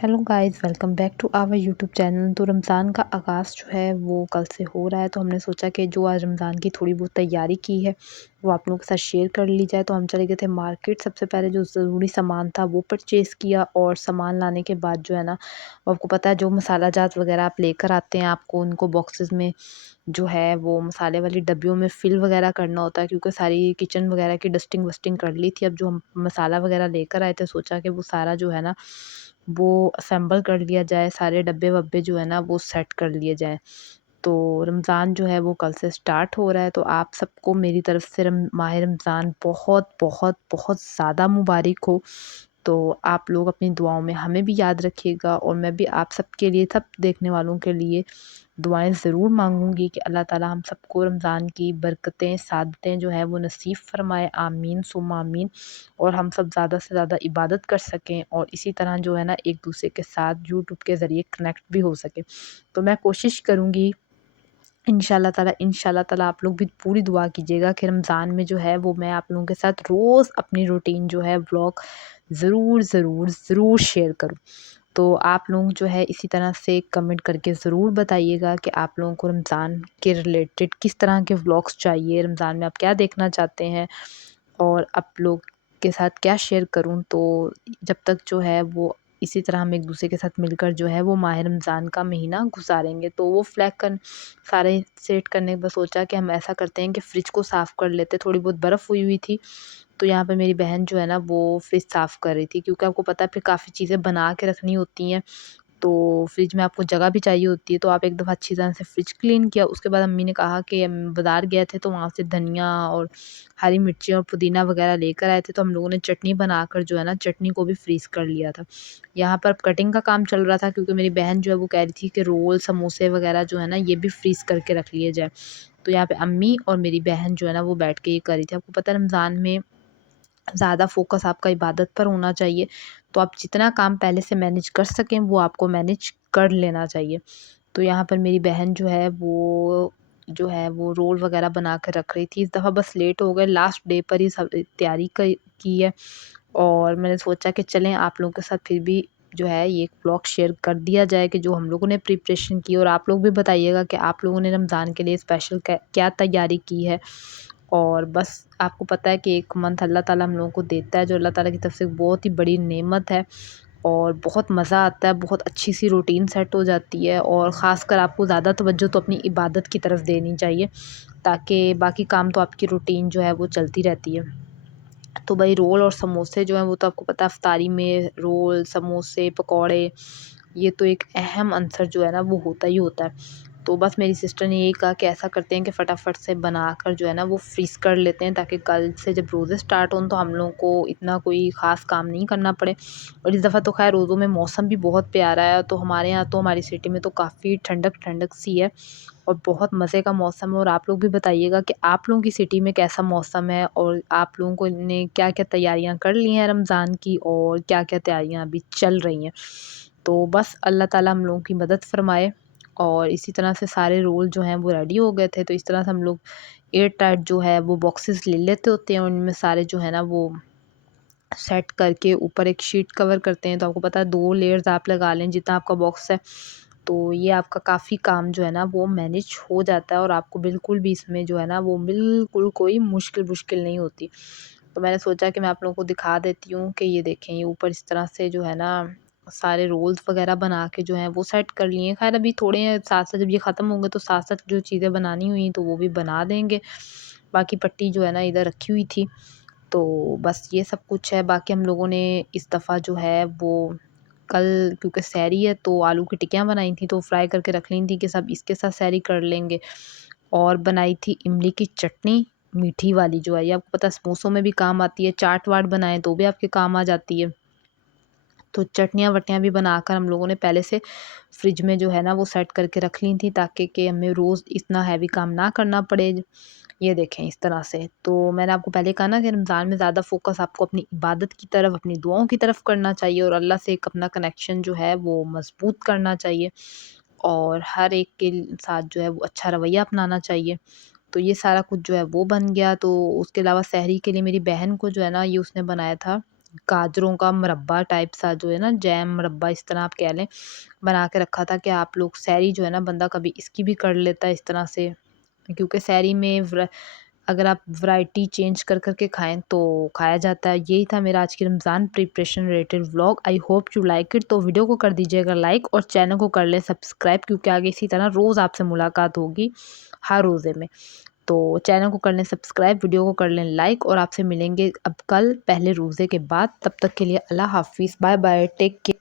Hello guys, welcome back to our YouTube channel. तो रमज़ान का आगाज़ जो है वो कल से हो रहा है, तो हमने सोचा कि जो आज रमज़ान की थोड़ी बहुत तैयारी की है वो आप लोगों के साथ शेयर कर ली जाए। तो हम चले गए थे मार्केट। सबसे पहले जो ज़रूरी सामान था वो परचेज़ किया, और सामान लाने के बाद जो है ना, वो आपको पता है जो मसाला जात वगैरह आप लेकर आते हैं, आपको उनको बॉक्सेस में जो है वो मसाले वाली डब्बियों में फ़िल वगैरह करना होता है, क्योंकि सारी किचन वगैरह की डस्टिंग वस्टिंग कर ली थी। अब जो हम मसाला वगैरह लेकर आए थे, सोचा कि वो सारा जो है ना वो असेंबल कर लिया जाए, सारे डब्बे-वब्बे जो है ना वो सेट कर लिए जाएँ। तो रमज़ान जो है वो कल से स्टार्ट हो रहा है, तो आप सबको मेरी तरफ से माह रमज़ान बहुत बहुत बहुत ज़्यादा मुबारक हो। तो आप लोग अपनी दुआओं में हमें भी याद रखिएगा, और मैं भी आप सबके लिए, सब देखने वालों के लिए दुआएँ ज़रूर मांगूँगी कि अल्लाह ताला हम सबको रमज़ान की बरकतें, सादतें जो है वो नसीब फ़रमाए। आमीन सुम्मा आमीन। और हम सब ज़्यादा से ज़्यादा इबादत कर सकें, और इसी तरह जो है ना एक दूसरे के साथ यूट्यूब के ज़रिए कनेक्ट भी हो सके। तो मैं कोशिश करूँगी इंशाल्लाह ताला आप लोग भी पूरी दुआ कीजिएगा कि रमज़ान में जो है वो मैं आप लोगों के साथ रोज़ अपनी रूटीन जो है व्लॉग ज़रूर ज़रूर ज़रूर शेयर करूँ। तो आप लोग जो है इसी तरह से कमेंट करके ज़रूर बताइएगा कि आप लोगों को रमज़ान के रिलेटेड किस तरह के व्लॉग्स चाहिए, रमज़ान में आप क्या देखना चाहते हैं, और आप लोग के साथ क्या शेयर करूँ। तो जब तक जो है वो इसी तरह हम एक दूसरे के साथ मिलकर जो है वो माह रमज़ान का महीना गुज़ारेंगे। तो वो फ्लैग सारे सेट करने के बाद सोचा कि हम ऐसा करते हैं कि फ्रिज को साफ़ कर लेते। थोड़ी बहुत बर्फ़ हुई हुई थी, तो यहाँ पे मेरी बहन जो है ना वो फ्रिज साफ़ कर रही थी, क्योंकि आपको पता है फिर काफ़ी चीज़ें बना के रखनी होती हैं, तो फ्रिज में आपको जगह भी चाहिए होती है। तो आप एक दफ़ा अच्छी तरह से फ्रिज क्लीन किया। उसके बाद अम्मी ने कहा कि हम बाज़ार गए थे तो वहाँ से धनिया और हरी मिर्ची और पुदीना वगैरह लेकर आए थे, तो हम लोगों ने चटनी बनाकर जो है ना चटनी को भी फ्रीज़ कर लिया था। यहाँ पर कटिंग का काम चल रहा था, क्योंकि मेरी बहन जो है वो कह रही थी कि रोल, समोसे वगैरह जो है ना ये भी फ्रीज़ करके रख लिए जाए। तो यहाँ पे अम्मी और मेरी बहन जो है ना वो बैठ के ये कर रही थी। आपको पता है रमज़ान में ज़्यादा फ़ोकस आपका इबादत पर होना चाहिए, तो आप जितना काम पहले से मैनेज कर सकें वो आपको मैनेज कर लेना चाहिए। तो यहाँ पर मेरी बहन जो है वो रोल वग़ैरह बना के रख रही थी। इस दफ़ा बस लेट हो गए, लास्ट डे पर ही सब तैयारी की है, और मैंने सोचा कि चलें आप लोगों के साथ फिर भी जो है ये एक व्लॉग शेयर कर दिया जाए कि जो हम लोगों ने प्रिपरेशन की, और आप लोग भी बताइएगा कि आप लोगों ने रमज़ान के लिए स्पेशल क्या तैयारी की है। और बस आपको पता है कि 1 मंथ अल्लाह ताला हम लोगों को देता है, जो अल्लाह ताला की तरफ से बहुत ही बड़ी नेमत है, और बहुत मज़ा आता है, बहुत अच्छी-सी रूटीन सेट हो जाती है, और ख़ासकर आपको ज़्यादा तवज्जो तो अपनी इबादत की तरफ देनी चाहिए, ताकि बाकी काम तो आपकी रूटीन जो है वो चलती रहती है। तो भई रोल और समोसे जो हैं वो तो आपको पता है इफ्तारी में रोल, समोसे, पकौड़े, ये तो एक अहम अंसर जो है ना वो होता ही होता है। तो बस मेरी सिस्टर ने यही कहा कि ऐसा करते हैं कि फटाफट से बनाकर जो है ना वो फ्रीज़ कर लेते हैं, ताकि कल से जब रोज़े स्टार्ट हों तो हम लोगों को इतना कोई ख़ास काम नहीं करना पड़े। और इस दफ़ा तो ख़ैर रोज़ों में मौसम भी बहुत प्यारा है, तो हमारे यहाँ तो, हमारी सिटी में तो काफ़ी ठंडक-ठंडक सी है, और बहुत मज़े का मौसम है। और आप लोग भी बताइएगा कि आप लोगों की सिटी में कैसा मौसम है, और आप लोगों को ने क्या-क्या तैयारियाँ कर ली हैं रमज़ान की, और क्या-क्या तैयारियाँ अभी चल रही हैं। तो बस अल्लाह ताला हम लोगों की मदद फ़रमाए, और इसी तरह से सारे रोल जो हैं वो रेडी हो गए थे। तो इस तरह से हम लोग एयर टाइट जो है वो बॉक्सेस ले लेते होते हैं, उनमें सारे जो है ना वो सेट करके ऊपर एक शीट कवर करते हैं। तो आपको पता है 2 लेयर्स आप लगा लें जितना आपका बॉक्स है, तो ये आपका काफ़ी काम जो है ना वो मैनेज हो जाता है, और आपको बिल्कुल भी इसमें जो है ना वो बिल्कुल कोई मुश्किल नहीं होती। तो मैंने सोचा कि मैं आप लोगों को दिखा देती हूँ कि ये देखें, ये ऊपर इस तरह से जो है ना सारे रोल्स वग़ैरह बना के जो हैं वो सेट कर लिए हैं। ख़ैर अभी थोड़े हैं, साथ-साथ जब ये ख़त्म होंगे तो साथ-साथ जो चीज़ें बनानी हुई तो वो भी बना देंगे। बाकी पट्टी जो है ना इधर रखी हुई थी। तो बस ये सब कुछ है। बाकी हम लोगों ने इस दफ़ा जो है वो कल, क्योंकि सहरी है, तो आलू की टिक्कियाँ बनाई थी, तो फ्राई करके रख ली थी कि सब इसके साथ सहरी कर लेंगे। और बनाई थी इमली की चटनी, मीठी वाली जो है, ये आपको पता है समोसों में भी काम आती है, चाट-वाट बनाएँ तो भी आपके काम आ जाती है। तो चटनियाँ-वटनियाँ भी बनाकर हम लोगों ने पहले से फ्रिज में जो है ना वो सेट करके रख ली थी, ताकि कि हमें रोज़ इतना हैवी काम ना करना पड़े। ये देखें इस तरह से। तो मैंने आपको पहले कहा ना कि रमज़ान में ज़्यादा फ़ोकस आपको अपनी इबादत की तरफ, अपनी दुआओं की तरफ करना चाहिए, और अल्लाह से एक अपना कनेक्शन जो है वो मज़बूत करना चाहिए, और हर एक के साथ जो है वो अच्छा रवैया अपनाना चाहिए। तो ये सारा कुछ जो है वो बन गया। तो उसके अलावा सहरी के लिए मेरी बहन को जो है ना ये उसने बनाया था गाजरों का मुरब्बा टाइप सा जो है ना, जैम मुरब्बा इस तरह आप कह लें, बना के रखा था कि आप लोग सहरी जो है ना, बंदा कभी इसकी भी कर लेता है इस तरह से, क्योंकि सहरी में अगर आप वैरायटी चेंज कर कर के खाएँ तो खाया जाता है। यही था मेरा आज की Ramzan preparation related vlog. I hope you like it. तो वीडियो को कर दीजिएगा लाइक और चैनल को कर लें सब्सक्राइब, क्योंकि आगे इसी तरह रोज़ आपसे मुलाकात होगी हर रोज़े में। तो चैनल को कर लें सब्सक्राइब, वीडियो को कर लें लाइक और आपसे मिलेंगे अब कल पहले रोज़े के बाद। तब तक के लिए अल्लाह हाफ़िज़, बाय बाय, टेक केयर।